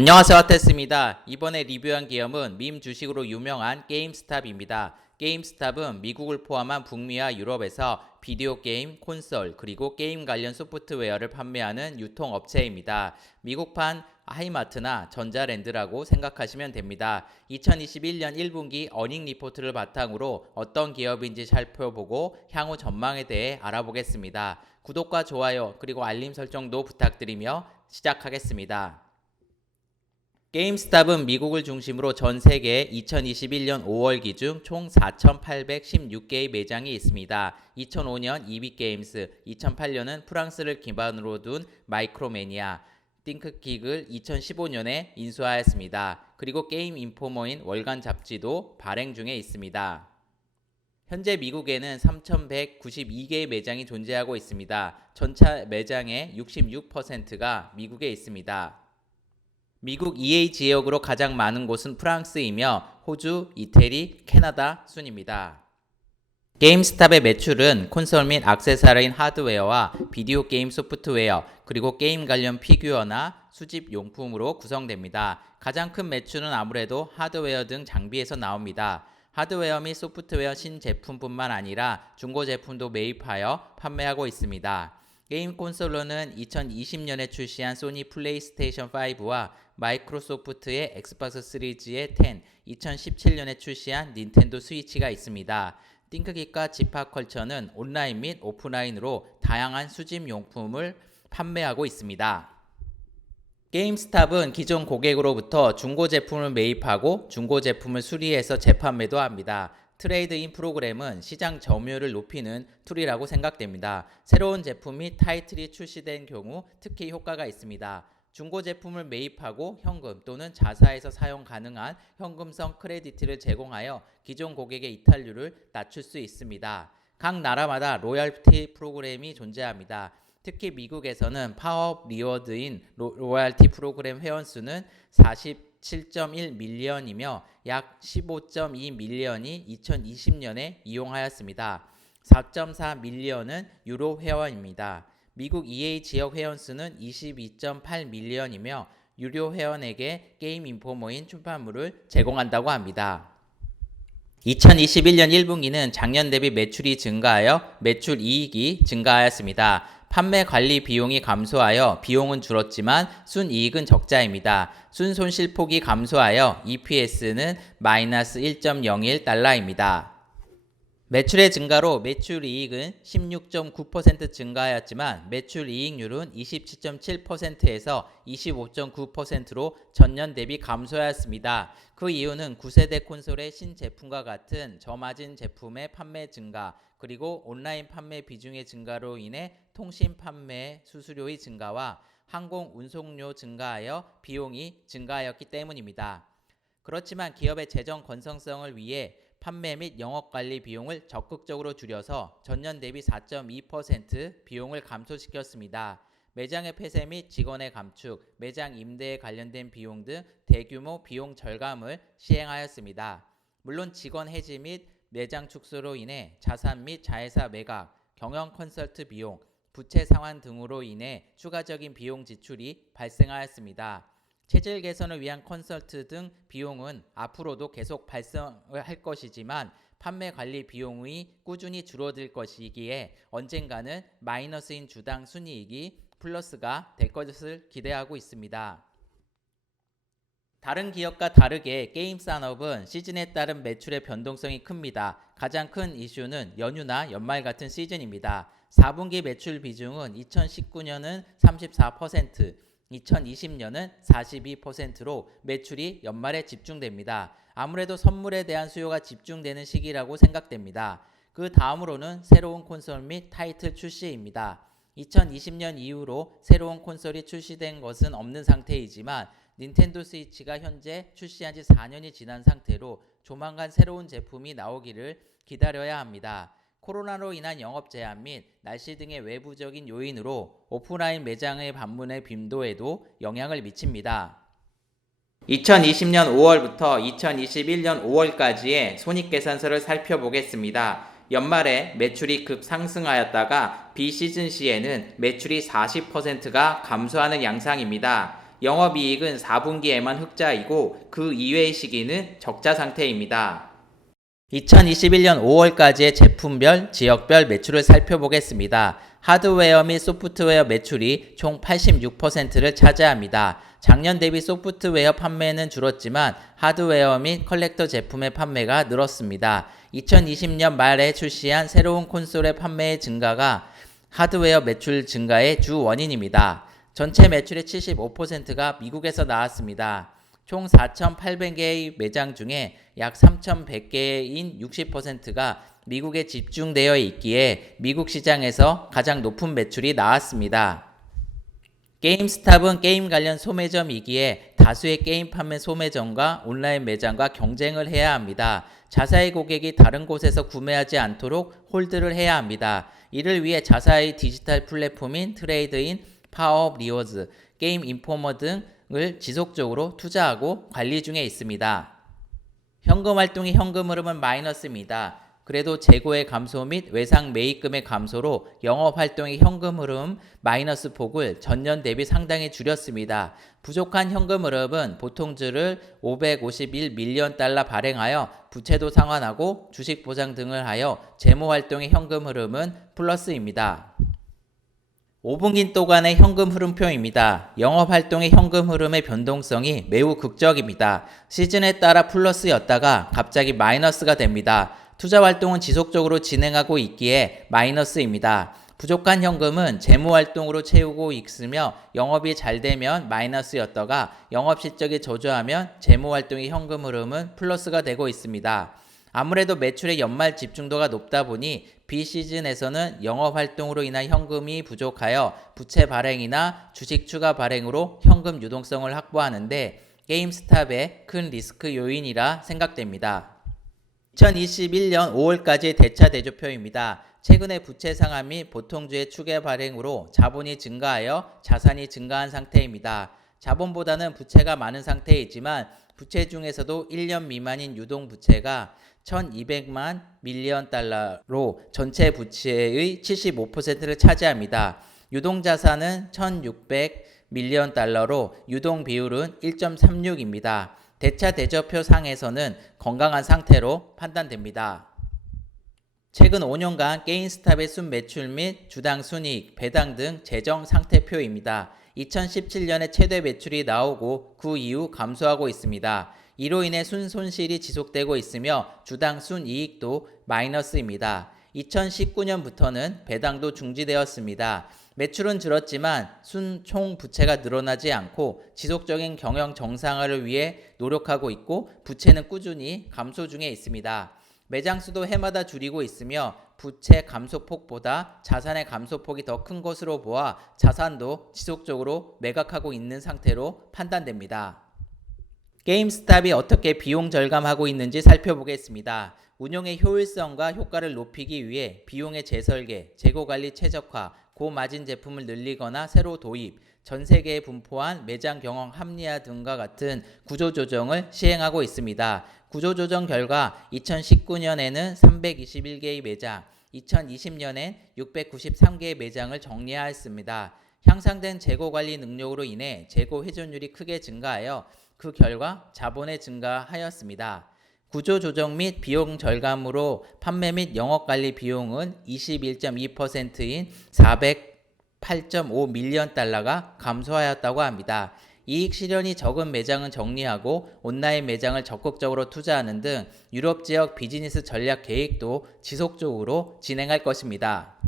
안녕하세요, 핫테스입니다. 이번에 리뷰한 기업은 밈 주식으로 유명한 게임스탑입니다. 게임스탑은 미국을 포함한 북미와 유럽에서 비디오 게임, 콘솔, 그리고 게임 관련 소프트웨어를 판매하는 유통업체입니다. 미국판 하이마트나 전자랜드라고 생각하시면 됩니다. 2021년 1분기 어닝 리포트를 바탕으로 어떤 기업인지 살펴보고 향후 전망에 대해 알아보겠습니다. 구독과 좋아요, 그리고 알림 설정도 부탁드리며 시작하겠습니다. 게임스탑은 미국을 중심으로 전 세계에 2021년 5월 기준 총 4,816개의 매장이 있습니다. 2005년 이빅게임스, 2008년은 프랑스를 기반으로 둔 마이크로매니아, 띵크킥을 2015년에 인수하였습니다. 그리고 게임 인포머인 월간 잡지도 발행 중에 있습니다. 현재 미국에는 3,192개의 매장이 존재하고 있습니다. 전체 매장의 66%가 미국에 있습니다. 미국 EA 지역으로 가장 많은 곳은 프랑스이며 호주, 이태리, 캐나다 순입니다. 게임스탑의 매출은 콘솔 및 액세서리인 하드웨어와 비디오 게임 소프트웨어, 그리고 게임 관련 피규어나 수집 용품으로 구성됩니다. 가장 큰 매출은 아무래도 하드웨어 등 장비에서 나옵니다. 하드웨어 및 소프트웨어 신제품뿐만 아니라 중고 제품도 매입하여 판매하고 있습니다. 게임 콘솔로는 2020년에 출시한 소니 플레이스테이션 5와 마이크로소프트의 엑스박스 시리즈의 10, 2017년에 출시한 닌텐도 스위치가 있습니다. 띵크킥과 집합컬처는 온라인 및 오프라인으로 다양한 수집 용품을 판매하고 있습니다. 게임스탑은 기존 고객으로부터 중고 제품을 매입하고 중고 제품을 수리해서 재판매도 합니다. 트레이드인 프로그램은 시장 점유율을 높이는 툴이라고 생각됩니다. 새로운 제품 및 타이틀이 출시된 경우 특히 효과가 있습니다. 중고 제품을 매입하고 현금 또는 자사에서 사용 가능한 현금성 크레디트를 제공하여 기존 고객의 이탈률을 낮출 수 있습니다. 각 나라마다 로열티 프로그램이 존재합니다. 특히 미국에서는 파워업 리워드인 로열티 프로그램 회원수는 47.1 밀리언이며 약 15.2 밀리언이 2020년에 이용하였습니다. 4.4 밀리언은 유로 회원입니다. 미국 EA 지역 회원수는 22.8 밀리언이며 유료 회원에게 게임 인포머인 출판물을 제공한다고 합니다. 2021년 1분기는 작년 대비 매출이 증가하여 매출 이익이 증가하였습니다. 판매 관리 비용이 감소하여 비용은 줄었지만 순이익은 적자입니다. 순손실폭이 감소하여 EPS는 마이너스 1.01달러입니다. 매출의 증가로 매출이익은 16.9% 증가하였지만 매출이익률은 27.7%에서 25.9%로 전년 대비 감소하였습니다. 그 이유는 9세대 콘솔의 신제품과 같은 저마진 제품의 판매 증가, 그리고 온라인 판매 비중의 증가로 인해 통신 판매 수수료의 증가와 항공 운송료 증가하여 비용이 증가하였기 때문입니다. 그렇지만 기업의 재정 건설성을 위해 판매 및 영업관리 비용을 적극적으로 줄여서 전년 대비 4.2% 비용을 감소시켰습니다. 매장의 폐쇄 및 직원의 감축, 매장 임대에 관련된 비용 등 대규모 비용 절감을 시행하였습니다. 물론 직원 해지 및 매장 축소로 인해 자산 및 자회사 매각, 경영 컨설트 비용, 부채 상환 등으로 인해 추가적인 비용 지출이 발생하였습니다. 체질 개선을 위한 컨설트 등 비용은 앞으로도 계속 발생할 것이지만 판매 관리 비용이 꾸준히 줄어들 것이기에 언젠가는 마이너스인 주당 순이익이 플러스가 될 것을 기대하고 있습니다. 다른 기업과 다르게 게임 산업은 시즌에 따른 매출의 변동성이 큽니다. 가장 큰 이슈는 연휴나 연말 같은 시즌입니다. 4분기 매출 비중은 2019년은 34%, 2020년은 42%로 매출이 연말에 집중됩니다. 아무래도 선물에 대한 수요가 집중되는 시기라고 생각됩니다. 그 다음으로는 새로운 콘솔 및 타이틀 출시입니다. 2020년 이후로 새로운 콘솔이 출시된 것은 없는 상태이지만 닌텐도 스위치가 현재 출시한 지 4년이 지난 상태로 조만간 새로운 제품이 나오기를 기다려야 합니다. 코로나로 인한 영업 제한 및 날씨 등의 외부적인 요인으로 오프라인 매장의 방문의 빈도에도 영향을 미칩니다. 2020년 5월부터 2021년 5월까지의 손익계산서를 살펴보겠습니다. 연말에 매출이 급상승하였다가 비시즌 시에는 매출이 40%가 감소하는 양상입니다. 영업이익은 4분기에만 흑자이고 그 이외의 시기는 적자 상태입니다. 2021년 5월까지의 제품별, 지역별 매출을 살펴보겠습니다. 하드웨어 및 소프트웨어 매출이 총 86%를 차지합니다. 작년 대비 소프트웨어 판매는 줄었지만 하드웨어 및 컬렉터 제품의 판매가 늘었습니다. 2020년 말에 출시한 새로운 콘솔의 판매의 증가가 하드웨어 매출 증가의 주 원인입니다. 전체 매출의 75%가 미국에서 나왔습니다. 총 4,800개의 매장 중에 약 3,100개인 60%가 미국에 집중되어 있기에 미국 시장에서 가장 높은 매출이 나왔습니다. 게임스탑은 게임 관련 소매점이기에 다수의 게임 판매 소매점과 온라인 매장과 경쟁을 해야 합니다. 자사의 고객이 다른 곳에서 구매하지 않도록 홀드를 해야 합니다. 이를 위해 자사의 디지털 플랫폼인 트레이드인, 파워업 리워즈, 게임 인포머 등을 지속적으로 투자하고 관리 중에 있습니다. 현금 활동의 현금 흐름은 마이너스입니다. 그래도 재고의 감소 및 외상 매입금의 감소로 영업활동의 현금 흐름 마이너스 폭을 전년 대비 상당히 줄였습니다. 부족한 현금 흐름은 보통주를 551밀리언 달러 발행하여 부채도 상환하고 주식 보상 등을 하여 재무활동의 현금 흐름은 플러스입니다. 5분기 동안의 현금 흐름표입니다. 영업활동의 현금 흐름의 변동성이 매우 극적입니다. 시즌에 따라 플러스였다가 갑자기 마이너스가 됩니다. 투자 활동은 지속적으로 진행하고 있기에 마이너스입니다. 부족한 현금은 재무활동으로 채우고 있으며 영업이 잘 되면 마이너스였다가 영업 실적이 저조하면 재무활동의 현금 흐름은 플러스가 되고 있습니다. 아무래도 매출의 연말 집중도가 높다 보니 비시즌에서는 영업활동으로 인한 현금이 부족하여 부채 발행이나 주식 추가 발행으로 현금 유동성을 확보하는데 게임스탑의 큰 리스크 요인이라 생각됩니다. 2021년 5월까지의 대차 대조표입니다. 최근에 부채 상환 및 보통주의 추계 발행으로 자본이 증가하여 자산이 증가한 상태입니다. 자본보다는 부채가 많은 상태이지만 부채 중에서도 1년 미만인 유동 부채가 1200만 밀리언 달러로 전체 부채의 75%를 차지합니다. 유동 자산은 1600 밀리언 달러로 유동 비율은 1.36입니다. 대차 대조표 상에서는 건강한 상태로 판단됩니다. 최근 5년간 게임스탑의 순매출 및 주당 순이익, 배당 등 재정 상태표입니다. 2017년에 최대 매출이 나오고 그 이후 감소하고 있습니다. 이로 인해 순손실이 지속되고 있으며 주당 순이익도 마이너스입니다. 2019년부터는 배당도 중지되었습니다. 매출은 줄었지만 총 부채가 늘어나지 않고 지속적인 경영 정상화를 위해 노력하고 있고 부채는 꾸준히 감소 중에 있습니다. 매장 수도 해마다 줄이고 있으며 부채 감소폭보다 자산의 감소폭이 더 큰 것으로 보아 자산도 지속적으로 매각하고 있는 상태로 판단됩니다. 게임스탑이 어떻게 비용 절감하고 있는지 살펴보겠습니다. 운용의 효율성과 효과를 높이기 위해 비용의 재설계, 재고관리 최적화, 고마진 제품을 늘리거나 새로 도입, 전 세계에 분포한 매장 경영 합리화 등과 같은 구조조정을 시행하고 있습니다. 구조조정 결과 2019년에는 321개의 매장, 2020년엔 693개의 매장을 정리하였습니다. 향상된 재고관리 능력으로 인해 재고 회전율이 크게 증가하여 그 결과 자본의 증가하였습니다. 구조조정 및 비용 절감으로 판매 및 영업관리 비용은 21.2%인 408.5 밀리언 달러가 감소하였다고 합니다. 이익 실현이 적은 매장은 정리하고 온라인 매장을 적극적으로 투자하는 등 유럽 지역 비즈니스 전략 계획도 지속적으로 진행할 것입니다.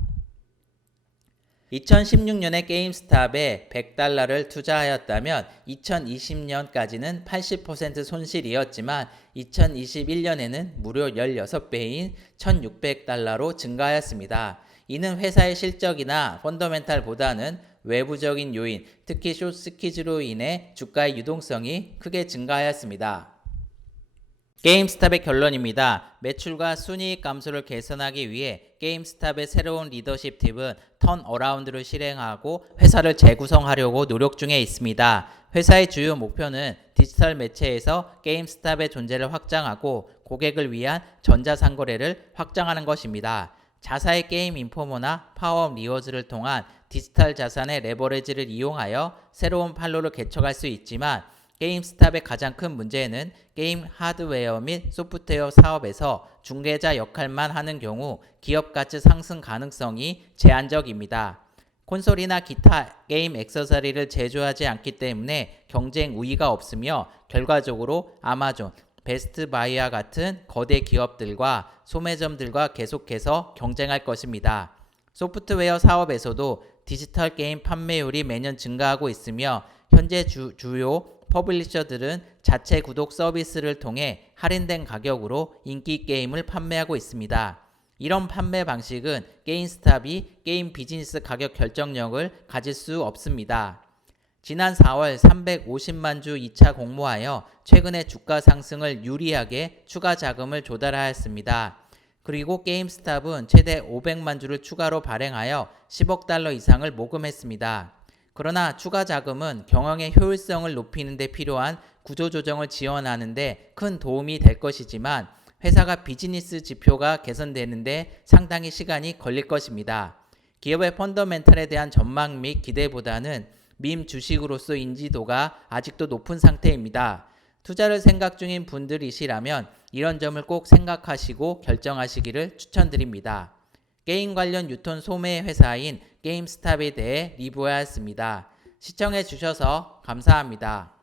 2016년에 게임스탑에 100달러를 투자하였다면 2020년까지는 80% 손실이었지만 2021년에는 무려 16배인 1600달러로 증가하였습니다. 이는 회사의 실적이나 펀더멘탈보다는 외부적인 요인, 특히 숏스퀴즈로 인해 주가의 유동성이 크게 증가하였습니다. 게임스탑의 결론입니다. 매출과 순이익 감소를 개선하기 위해 게임스탑의 새로운 리더십 팀은 턴어라운드를 실행하고 회사를 재구성하려고 노력 중에 있습니다. 회사의 주요 목표는 디지털 매체에서 게임스탑의 존재를 확장하고 고객을 위한 전자상거래를 확장하는 것입니다. 자사의 게임 인포머나 파워업 리워즈를 통한 디지털 자산의 레버리지를 이용하여 새로운 판로를 개척할 수 있지만 게임스탑의 가장 큰 문제는 게임 하드웨어 및 소프트웨어 사업에서 중개자 역할만 하는 경우 기업 가치 상승 가능성이 제한적입니다. 콘솔이나 기타 게임 액세서리를 제조하지 않기 때문에 경쟁 우위가 없으며 결과적으로 아마존, 베스트바이와 같은 거대 기업들과 소매점들과 계속해서 경쟁할 것입니다. 소프트웨어 사업에서도 디지털 게임 판매율이 매년 증가하고 있으며 현재 주요 퍼블리셔들은 자체 구독 서비스를 통해 할인된 가격으로 인기 게임을 판매하고 있습니다. 이런 판매 방식은 게임스탑이 게임 비즈니스 가격 결정력을 가질 수 없습니다. 지난 4월 350만 주 2차 공모하여 최근의 주가 상승을 유리하게 추가 자금을 조달하였습니다. 그리고 게임스탑은 최대 500만 주를 추가로 발행하여 10억 달러 이상을 모금했습니다. 그러나 추가 자금은 경영의 효율성을 높이는 데 필요한 구조조정을 지원하는 데 큰 도움이 될 것이지만 회사가 비즈니스 지표가 개선되는데 상당히 시간이 걸릴 것입니다. 기업의 펀더멘탈에 대한 전망 및 기대보다는 밈 주식으로서 인지도가 아직도 높은 상태입니다. 투자를 생각 중인 분들이시라면 이런 점을 꼭 생각하시고 결정하시기를 추천드립니다. 게임 관련 유통 소매 회사인 게임스탑에 대해 리뷰하였습니다. 시청해 주셔서 감사합니다.